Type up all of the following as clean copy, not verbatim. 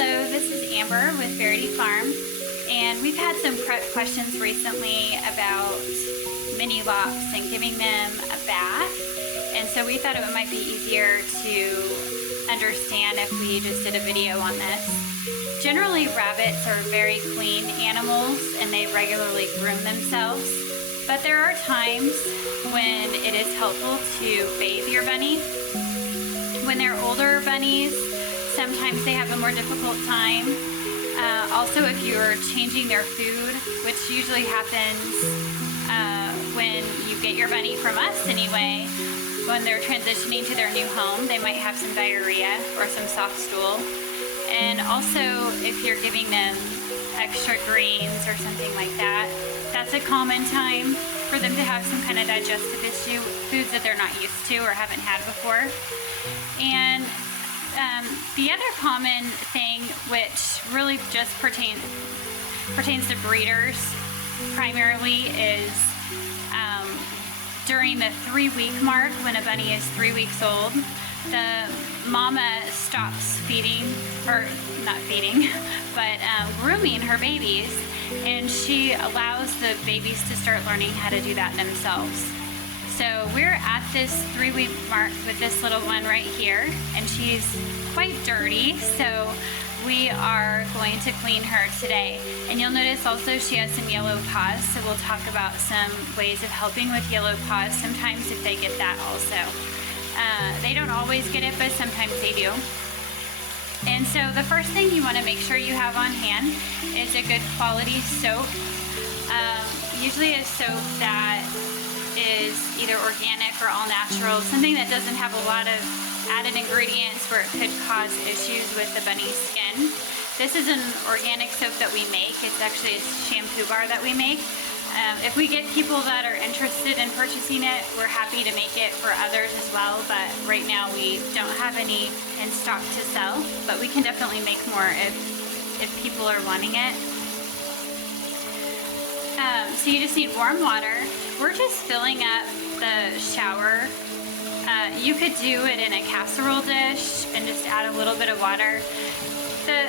Hello, this is Amber with Verity Farm, and we've had some questions recently about mini lops and giving them a bath, and so we thought it might be easier to understand if we just did a video on this. Generally, rabbits are very clean animals and they regularly groom themselves, but there are times when it is helpful to bathe your bunny. When they're older bunnies, sometimes they have a more difficult time. Also, if you're changing their food, which usually happens when you get your bunny from us anyway, when they're transitioning to their new home, they might have some diarrhea or some soft stool. And also, if you're giving them extra greens or something like that, that's a common time for them to have some kind of digestive issue, foods that they're not used to or haven't had before. And the other common thing, which really just pertains to breeders primarily, is during the 3-week mark, when a bunny is 3 weeks old, the mama stops feeding, or not feeding, but grooming her babies, and she allows the babies to start learning how to do that themselves. So we're at this 3-week mark with this little one right here, and she's quite dirty, so we are going to clean her today. And you'll notice also she has some yellow paws, so we'll talk about some ways of helping with yellow paws, sometimes if they get that also. They don't always get it, but sometimes they do. And so the first thing you want to make sure you have on hand is a good quality soap. Usually a soap that is either organic or all natural, something that doesn't have a lot of added ingredients where it could cause issues with the bunny's skin. This is an organic soap that we make. It's actually a shampoo bar that we make. If we get people that are interested in purchasing it, we're happy to make it for others as well, but right now we don't have any in stock to sell, but we can definitely make more if people are wanting it. So you just need warm water. We're just filling up the shower. You could do it in a casserole dish and just add a little bit of water. The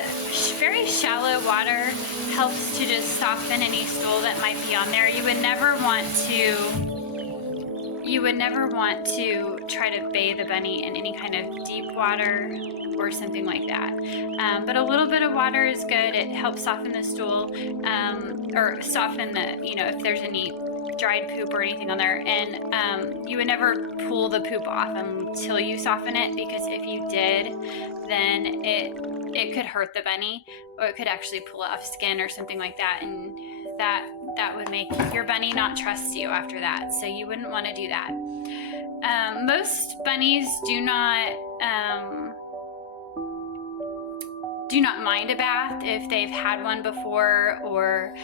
very shallow water helps to just soften any stool that might be on there. You would never want to try to bathe a bunny in any kind of deep water or something like that. But a little bit of water is good. It helps soften the stool, or soften the, if there's any dried poop or anything on there. And you would never pull the poop off until you soften it, because if you did, then it could hurt the bunny, or it could actually pull off skin or something like that, and that would make your bunny not trust you after that. So you wouldn't want to do that. Most bunnies do not mind a bath if they've had one before, or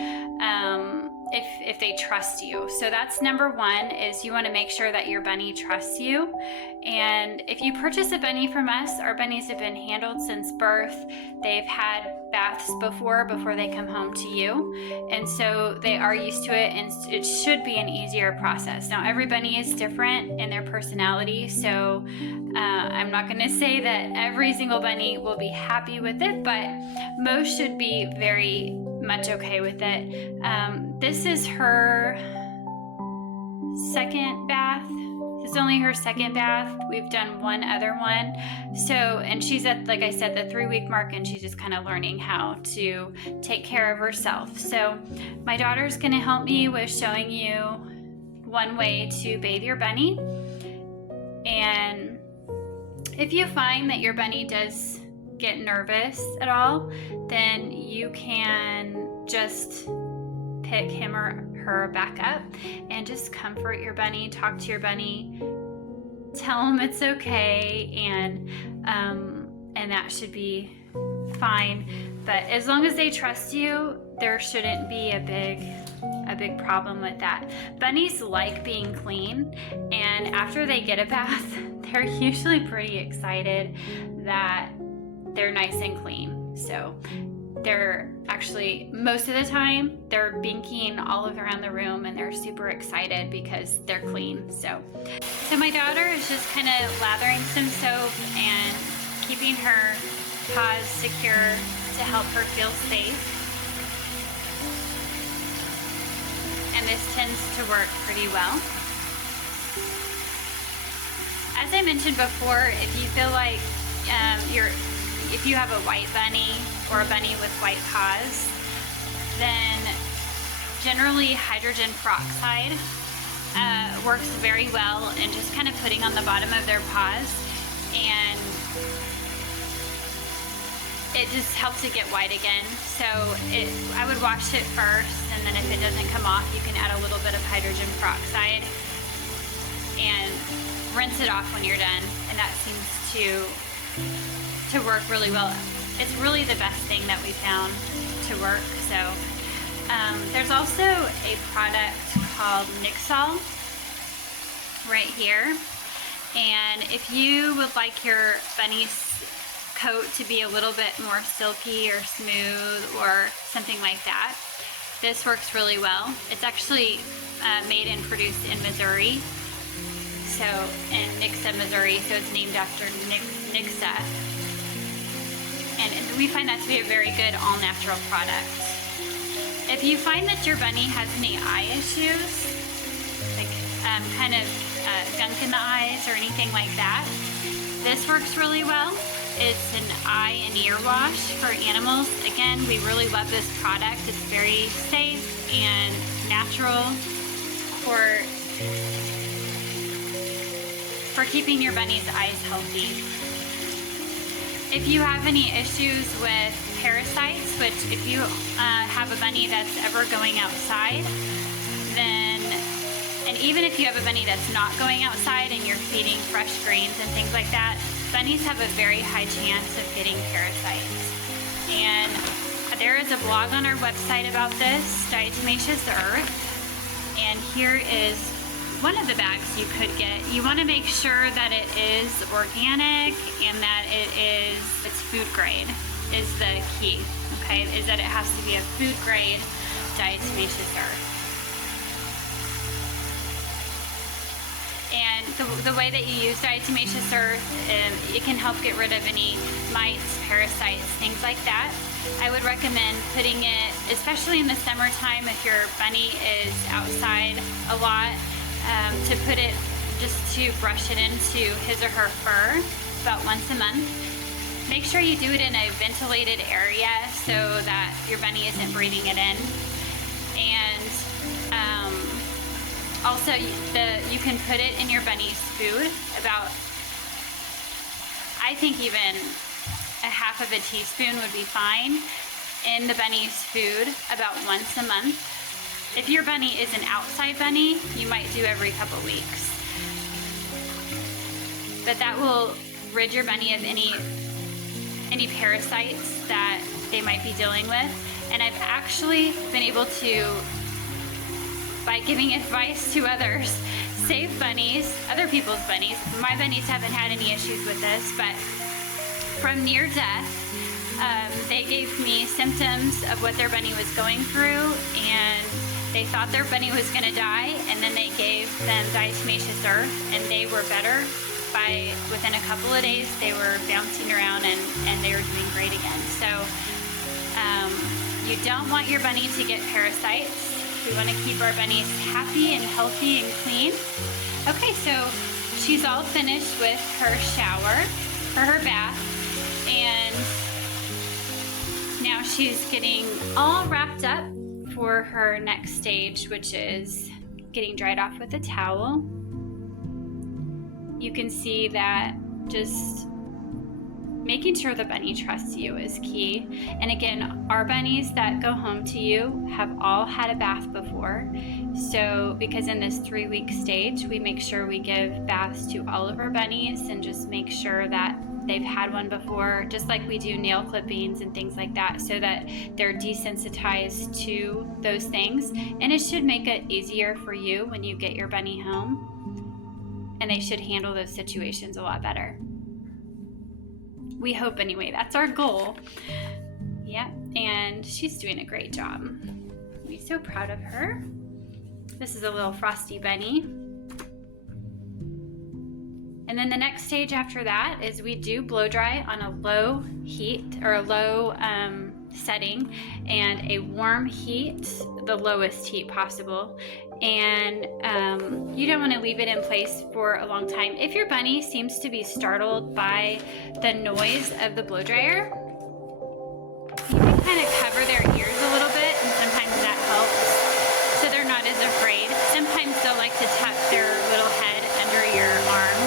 if they trust you. So that's number one, is you want to make sure that your bunny trusts you. And if you purchase a bunny from us, our bunnies have been handled since birth. They've had baths before they come home to you, and so they are used to it, and it should be an easier process. Now, every bunny is different in their personality, so I'm not going to say that every single bunny will be happy with it, but most should be very much okay with it. This is her second bath. This is only her second bath. We've done one other one. So, and she's at, like I said, the 3-week mark, and she's just kind of learning how to take care of herself. So my daughter's going to help me with showing you one way to bathe your bunny. And if you find that your bunny does get nervous at all, then you can just pick him or her back up and just comfort your bunny, talk to your bunny, tell them it's okay, and that should be fine. But as long as they trust you, there shouldn't be a big problem with that. Bunnies like being clean, and after they get a bath, they're usually pretty excited that they're nice and clean. So they're actually, most of the time, they're binking all around the room, and they're super excited because they're clean. So my daughter is just kind of lathering some soap and keeping her paws secure to help her feel safe. And this tends to work pretty well. As I mentioned before, if you feel like if you have a white bunny or a bunny with white paws, then generally hydrogen peroxide works very well in just kind of putting on the bottom of their paws, and it just helps it get white again. So I would wash it first, and then if it doesn't come off, you can add a little bit of hydrogen peroxide and rinse it off when you're done, and that seems to work really well. It's really the best thing that we found to work. So there's also a product called Nixol right here, and if you would like your bunny's coat to be a little bit more silky or smooth or something like that, this works really well. It's actually made and produced in Missouri, so in Nixa, Missouri, so it's named after Nixa, and we find that to be a very good all-natural product. If you find that your bunny has any eye issues, like kind of gunk in the eyes or anything like that, this works really well. It's an eye and ear wash for animals. Again, we really love this product. It's very safe and natural for keeping your bunny's eyes healthy. If you have any issues with parasites, which if you have a bunny that's ever going outside, then, and even if you have a bunny that's not going outside and you're feeding fresh greens and things like that, bunnies have a very high chance of getting parasites. And there is a blog on our website about this, Diatomaceous Earth, and here is one of the bags you could get. You want to make sure that it is organic and that it's food grade is the key, okay? Is that it has to be a food grade diatomaceous earth. And the way that you use diatomaceous earth, it can help get rid of any mites, parasites, things like that. I would recommend putting it, especially in the summertime if your bunny is outside a lot, to put it, just to brush it into his or her fur about once a month. Make sure you do it in a ventilated area so that your bunny isn't breathing it in. And also you can put it in your bunny's food, about, I think even a half of a teaspoon would be fine, in the bunny's food about once a month. If your bunny is an outside bunny, you might do every couple weeks. But that will rid your bunny of any parasites that they might be dealing with. And I've actually been able to, by giving advice to others, save bunnies, other people's bunnies. My bunnies haven't had any issues with this, but from near death, they gave me symptoms of what their bunny was going through, and they thought their bunny was going to die, and then they gave them diatomaceous earth, and they were better. Within a couple of days, they were bouncing around and they were doing great again. So you don't want your bunny to get parasites. We want to keep our bunnies happy and healthy and clean. Okay, so she's all finished with her shower, or her bath, and now she's getting all wrapped up for her next stage, which is getting dried off with a towel. You can see that just making sure the bunny trusts you is key. And again, our bunnies that go home to you have all had a bath before. So because in this 3-week stage, we make sure we give baths to all of our bunnies and just make sure that they've had one before, just like we do nail clippings and things like that, so that they're desensitized to those things. And it should make it easier for you when you get your bunny home. And they should handle those situations a lot better. We hope anyway, that's our goal. Yeah, and she's doing a great job. I'm so proud of her. This is a little frosty bunny. And then the next stage after that is we do blow dry on a low heat or a low setting and a warm heat, the lowest heat possible. And you don't want to leave it in place for a long time. If your bunny seems to be startled by the noise of the blow dryer, you can kind of cover their ears a little bit, and sometimes that helps so they're not as afraid. Sometimes they'll like to tuck their little head under your arm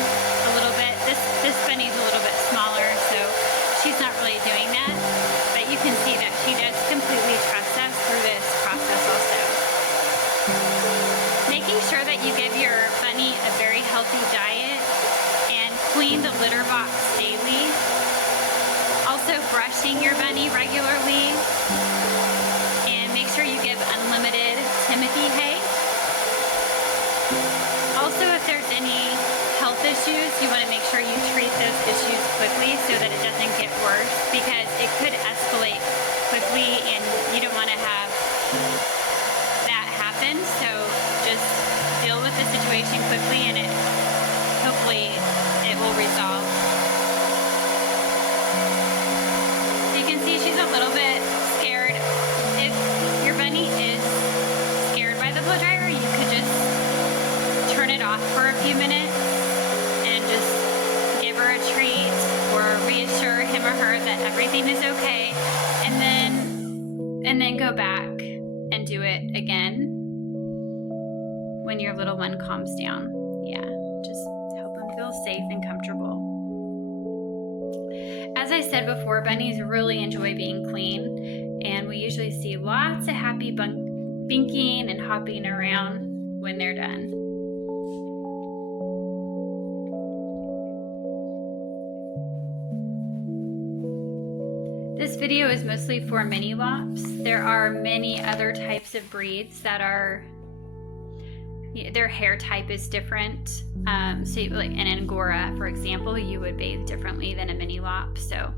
a little bit. This bunny's a little bit smaller, so she's not really doing that, but you can see that she does completely trust us through this process also. Making sure that you give your bunny a very healthy diet and clean the litter box daily. Also brushing your bunny regularly, and make sure you give unlimited Timothy hay. Also, if there's any health issues, you want to make sure you treat those issues quickly so that it doesn't get worse, because it could escalate quickly and you don't want to have that happen. So just deal with the situation quickly, and hopefully it will resolve. So you can see she's a little bit scared. If your bunny is scared by the blow dryer, you could just turn it off for a few minutes and just give her a treat or reassure him or her that everything is okay, and then go back and do it again when your little one calms down. Yeah, just help them feel safe and comfortable. As I said before, bunnies really enjoy being clean, and we usually see lots of happy binking and hopping around when they're done. This video is mostly for mini lops. There are many other types of breeds that are, their hair type is different. So like an Angora, for example, you would bathe differently than a mini lop. So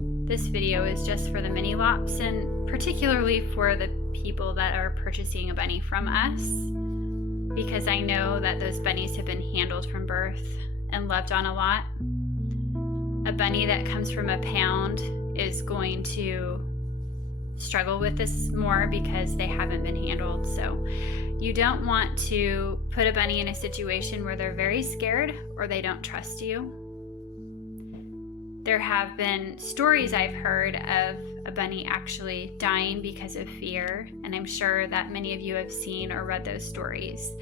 this video is just for the mini lops, and particularly for the people that are purchasing a bunny from us, because I know that those bunnies have been handled from birth and loved on a lot. A bunny that comes from a pound is going to struggle with this more because they haven't been handled. So you don't want to put a bunny in a situation where they're very scared or they don't trust you. There have been stories I've heard of a bunny actually dying because of fear, and I'm sure that many of you have seen or read those stories.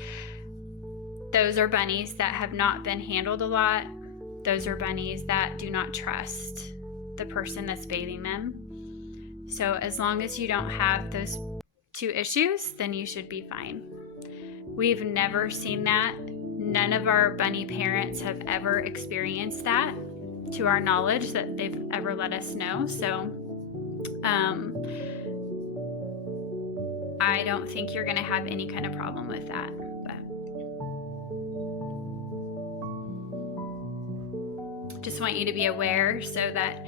Those are bunnies that have not been handled a lot. Those are bunnies that do not trust the person that's bathing them. So as long as you don't have those two issues, then you should be fine. We've never seen that. None of our bunny parents have ever experienced that, to our knowledge, that they've ever let us know. So I don't think you're going to have any kind of problem with that. Just want you to be aware so that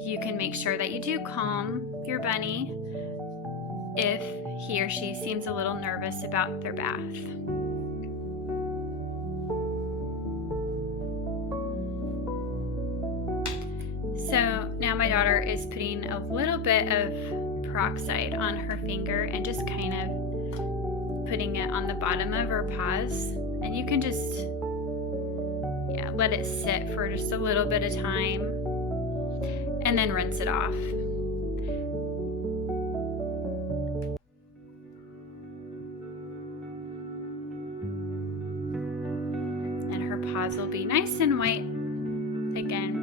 you can make sure that you do calm your bunny if he or she seems a little nervous about their bath. So now my daughter is putting a little bit of peroxide on her finger and just kind of putting it on the bottom of her paws, and you can just let it sit for just a little bit of time and then rinse it off. And her paws will be nice and white again.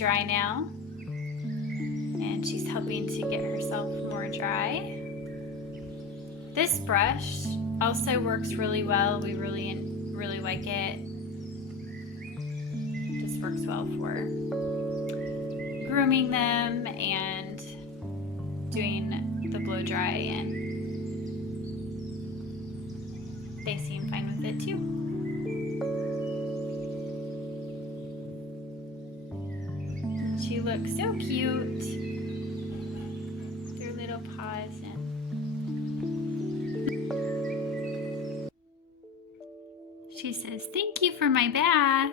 dry now, and she's helping to get herself more dry. This brush also works really well. We really like it. Just works well for grooming them and doing the blow dry, and they seem fine with it too. She looks so cute. Their little paws. She says, "Thank you for my bath."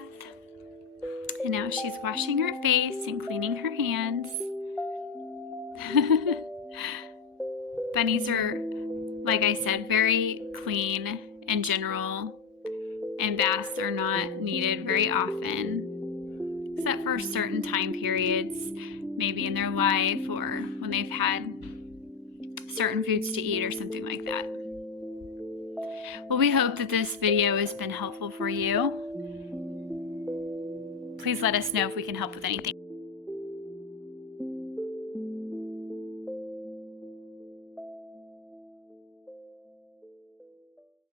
And now she's washing her face and cleaning her hands. Bunnies are, like I said, very clean in general, and baths are not needed very often, except for certain time periods, maybe in their life or when they've had certain foods to eat or something like that. Well, we hope that this video has been helpful for you. Please let us know if we can help with anything.